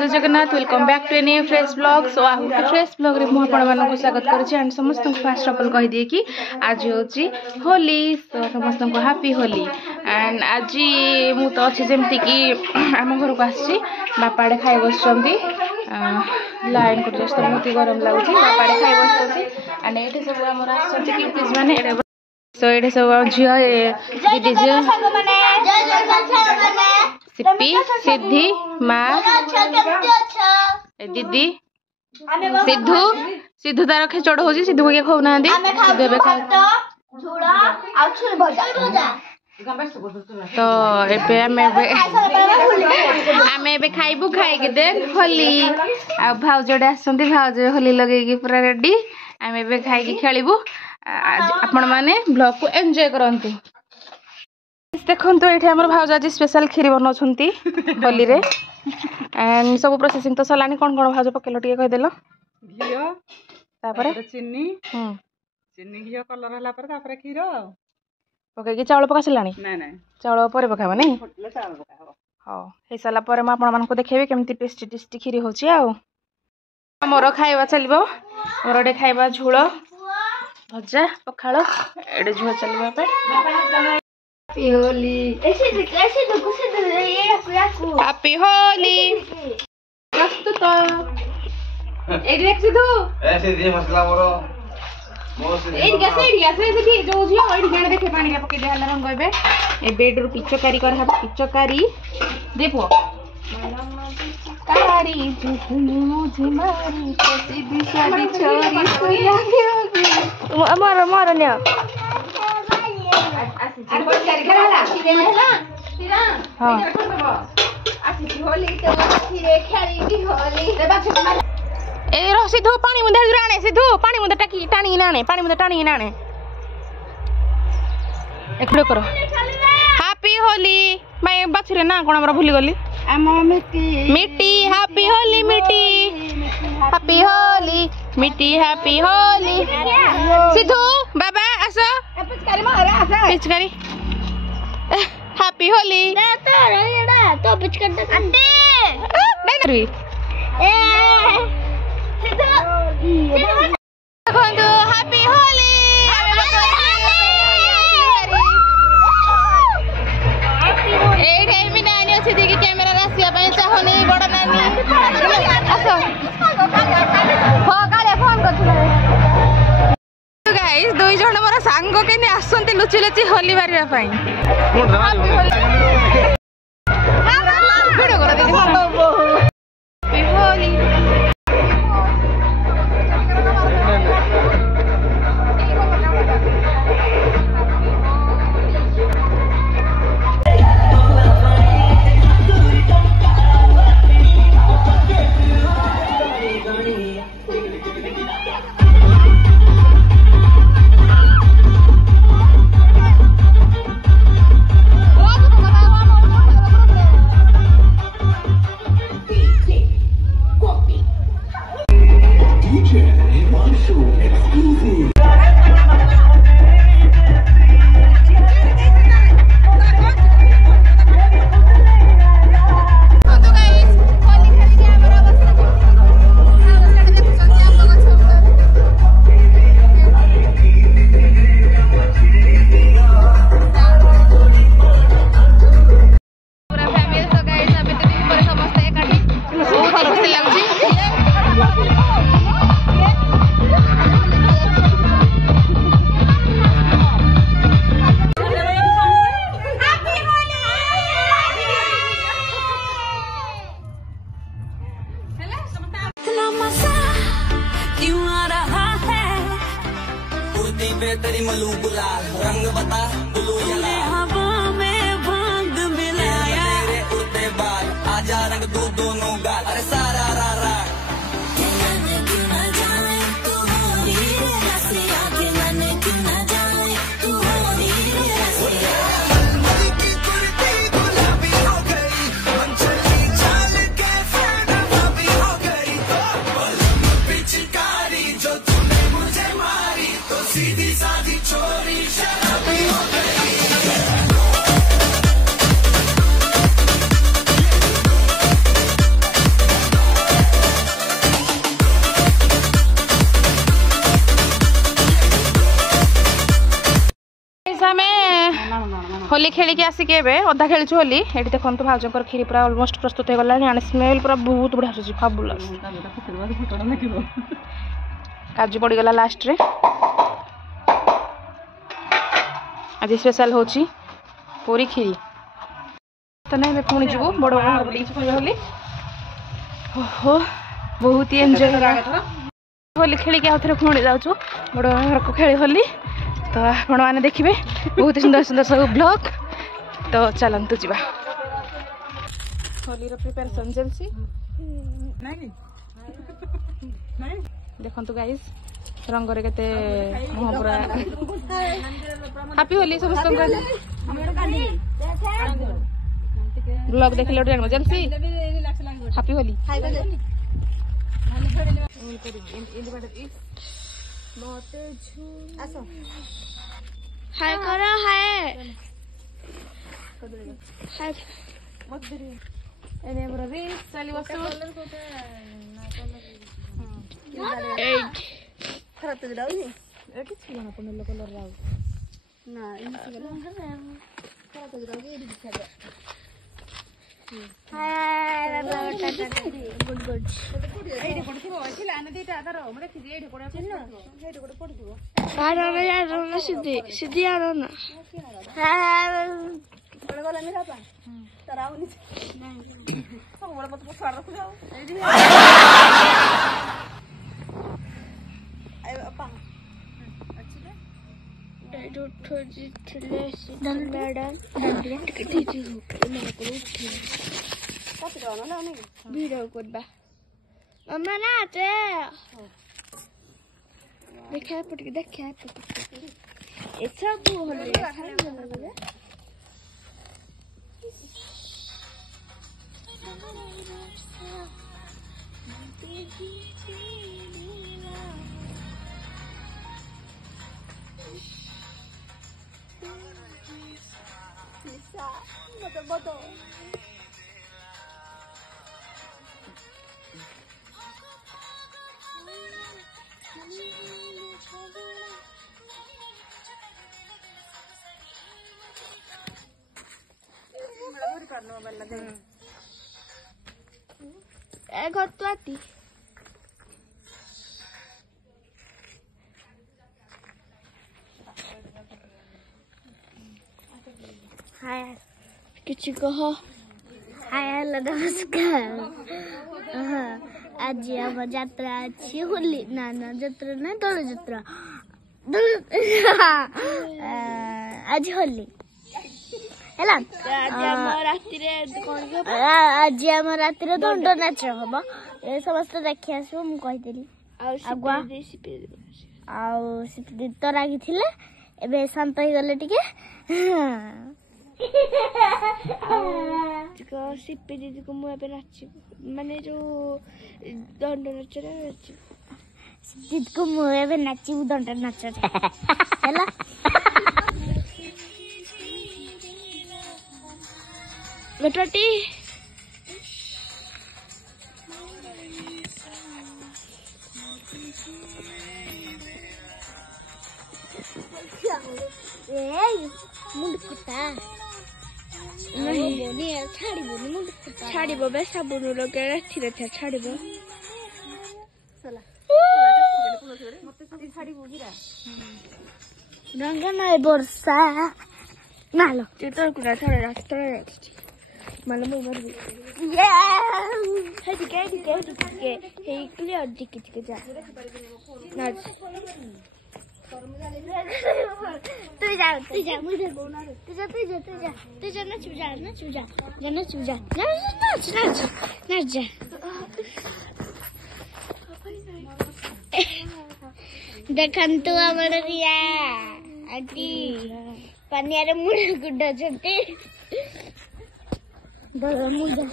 जय Jagannath welcome back to Ani fresh blog. So आहु fresh blog रे मु आपण मानक स्वागत करूची एंड समस्त को फास्ट ऑफ ऑल कहि दिए कि आज होची होली। सो समस्त को हैप्पी होली एंड आज मु तो अछि जेमति कि आम घर को आसी बापाडे खाइ बसचंती लाइन को जस्ट बहुत गरम लागुची बापाडे खाइ बसचंती एंड एठे सब हमर आछंती कि प्लीज माने एठे सो एठे सब झियो दीदी जी सिप्पी सिद्धि माँ दीदी सिद्धू सिद्धू तार खेचड़ हो सिद्धू को खाऊ ना तो एबे खाइबू खाइके देन होली आ भाउजडे आसंती भाउज होली लगेगी पूरा रेडी आम एबे खाइके खेलिबू आपण माने ब्लॉग को एंजॉय करंतु। देखो तो ये आम भाउज आज स्पेशल खीरी बनाउछंती होली रे एंड सब प्रोसेसिंग तो सलानी कौन कौन भाउज पकेलो टिके कहिदेलो घियो तापरे चीनी चीनी घियो कलर हला पर तापरे खीरो पके कि चावल पका सलानी नै नै चावल पर पकाबो नै फटले चावल पकाबो हां हे साला पर म आपण मान को देखेबे केमती टेस्टी टेस्टी खीरी होची आ मोर खाइबा चलिबो मोर डे खाइबा झोल भजा पखाळो एडे झोल चलिबा पे हैप्पी होली ऐसे तो कुछ ये पूरा को हैप्पी होली प्रस्तुत एक देख सिद्धू ऐसे दे मसला मोरो ए कैसे देखि जो जियो एडी गाने देखे पानी पके दे हला रंग गबे ए बेड रु पिचकारी कर हब पिचकारी देखो कारी मुझे मारी सीधी सादी छोरी सोया के अमर अमर ने सिद्धू पानी मुंदे आने सिद्धू पानी मुंदे टाकी टाणी नाने पानी मुंदे टाणी नाने एक करो हैप्पी होली मैं बाछरे ना कोन हमरा भूली गली मिट्टी मिट्टी हैप्पी होली मिट्टी हैप्पी होली मिट्टी हैप्पी होली सिद्धू बाबा आसो पिचकारी मारे आसो पिचकारी हैप्पी होली तो पिचकारी दे नहीं नहीं ए सिद्धू देखो हैप्पी होली ए टाइम में नानी अछि देखि कैमरा रासिया पे चाहनी बड़ नानी आसो हो काले फोन करथुले तो गाइस दुई जण मोर सांग केने आसंती लुचि लुचि होली मारिया पई वीडियो कर दीदी होली तेरी मलू गुलाल रंग बता ब्लू या हवा में भांग मिलाया मेरे उड़ते बाल आजा रंग दो दोनों गाल अरे सारा रा रा सीधी सादी छोरी शराबी हो गई होली खेलिकी आसिक अधा खेलु होली ये देखो भाजकर खीरी पूरा अलमोस्ट प्रस्तुत हो गला स्मेल पूरा बहुत बढ़िया आसूँ फाबुलस काजू पड़गला लास्ट रे आज स्पेशल होची पूरी खीरी तो नहीं पुणी जीव बड़ होली ओहो बहुत ही एंजॉय होली खेलिकी आउ थे पुणी जाऊँ बड़ घर को खेली होली तो आपण मैंने देखिए बहुत सुंदर सुंदर सब ब्लॉग तो चलतु जा होली प्रिपरेशन चलती देखु गाइस रंग के मुह पूरा हैप्पी होली समस्त ब्लॉग देख लो जान जल्दी हैप्पी होली हाय करो हाय हाय एने बरा रे चली बसो खरा तो जाऊ ए किछ बना पन कलर राव ना इन खरा तो जाऊ ए दिखा दे हाय गुड गुड एडी पडथिबो छिला आने देटा आदर हम देखि एडी पडा छिन एडी पड पडथिबो आरो यार ना सीधी सीधी आरो ना हाय बड़ गला मेरा पा तराउनी नहीं सब बड़ मत छाड़ रख जाओ एडी आय अपा अच्छी दे एडी उठो जी छिले सी मैडम टिकटी जी मैं करू कत जानो ना नहीं वीडियो करबा मम्मा ना आते देखा पट के देखा पट ए सब होले Bodo. Gotti. Hai. किसी कहो हाय नमस्कार आज आम यात्रा अच्छी होली ना ना यात्रा ना दल यात्रा आज होली हैला आज आम राति दंड नाच हम ए समस्त देखि आसो मु कहिदेली आगुआ तो रागी थिले एबे शांत हो गले टिके सिप्पी दीदी को मुझे नाची माने जो दंड नाच दीदी को मुझे नाची दंड नाच है बेटी मुंडकुटा नहीं छाड़ब बे साबुन लगे राति छाड़ब रंग ना वर्षा नालो तोरा छाड़े रास्ता माल मु मरबी हे क्लियर दिखे जा नाच तू जा मुझे तू जा नाच जा देखन तू हमर रिया आंटी पनियारे मुड़ गुड्डा छटे बड़ा मुझे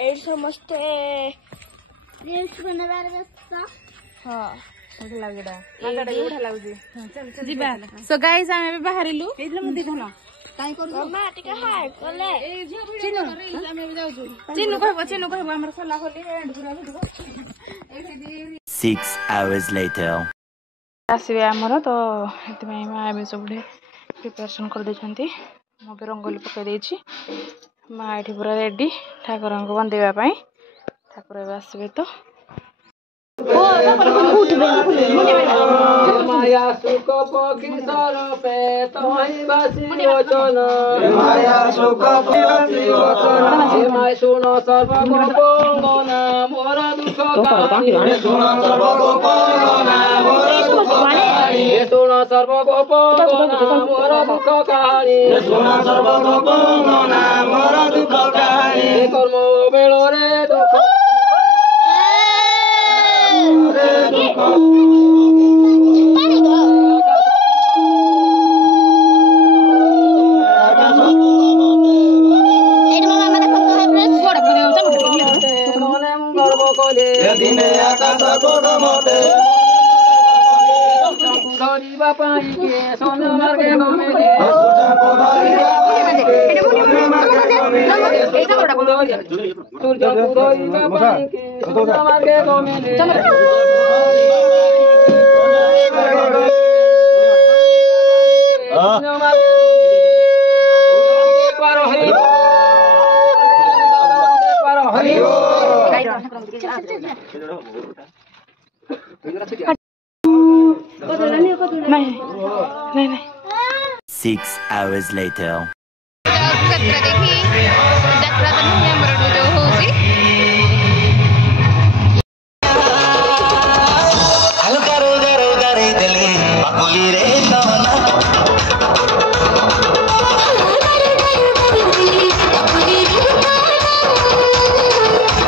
ए समस्त रील्स बनाबार व्यस्त हां बढ़िया लागेडा नागाडा बढ़िया लागुजी जीबा सो गाइस हम एबे बाहरिलु एइला मु देखना काई करू मम्मा टिके हाय कोले ए चिनु रील्स हम एबे जाउछु चिनु कहबो हमर सला होली एंड पूरा भिडियो 6 hours later आसवे आमर तो ये माँ भी सब प्रिपरेसन कर देछंती मो भी रंगोली पकई देछि माँ ये पूरा रेडी ठाकुर को बंदेवाई ठाकुर आसवे तो माया सुख पक्षी सरपे तोहि बासी वचन माया सुख पक्षी वचन माय सुन सर्वगोपना मोर दुख काहि सुन सर्वगोपना मोर दुख काहि सुन सर्वगोपना मोर दुख काहि सुन सर्वगोपना मोर दुख काहि कर्म बेलो रे दुख नहीं 6 hours later ଯାତ୍ରା ଦେଖି ଯାତ୍ରା ତ ନୁହେଁ ଆମର ଯୋଉ ହଉଛି हल्का रोगा रोगा रे दिली बाकुली रे सोना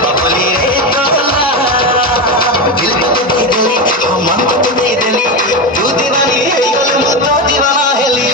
बाकुली रे सोना दिल को दे दिली मन को दे दिली तू दीवानी है गल मुद्दा दीवाना heli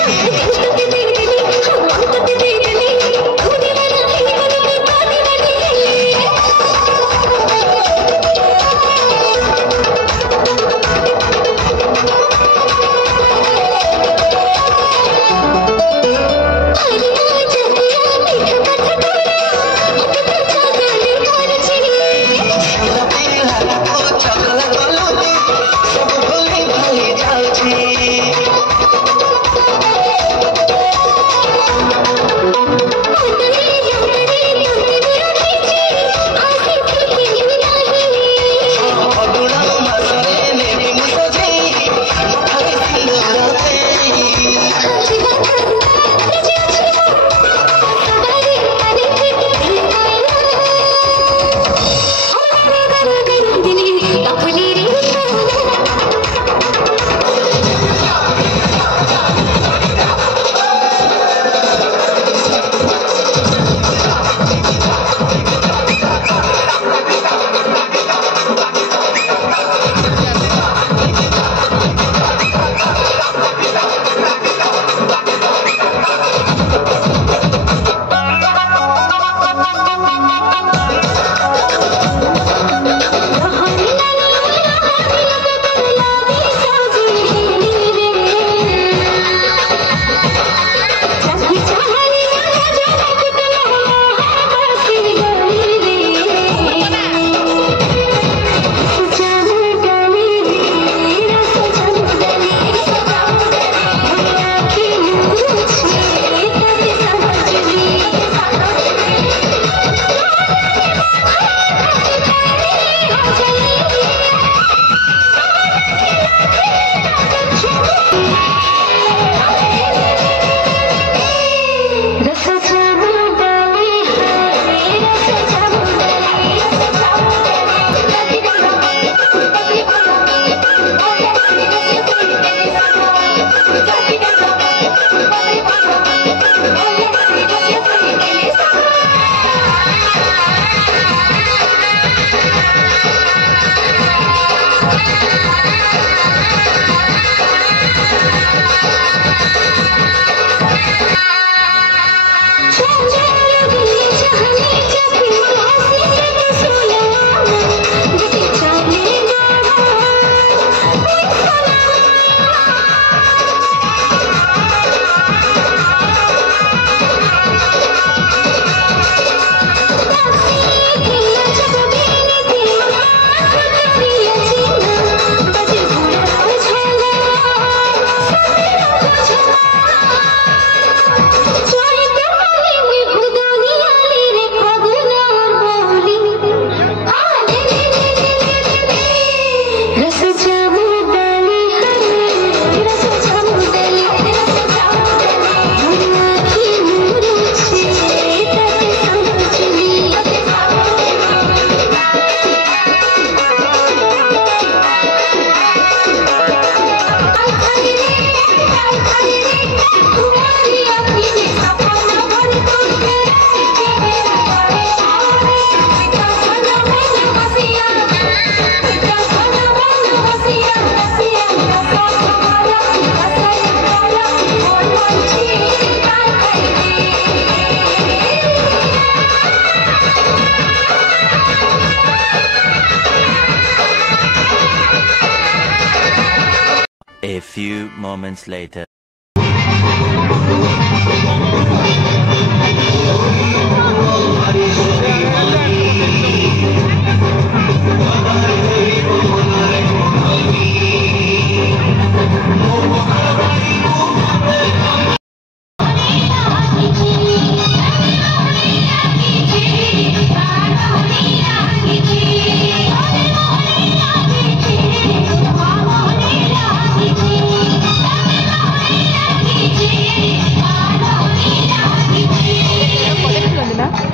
A few moments later.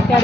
क्या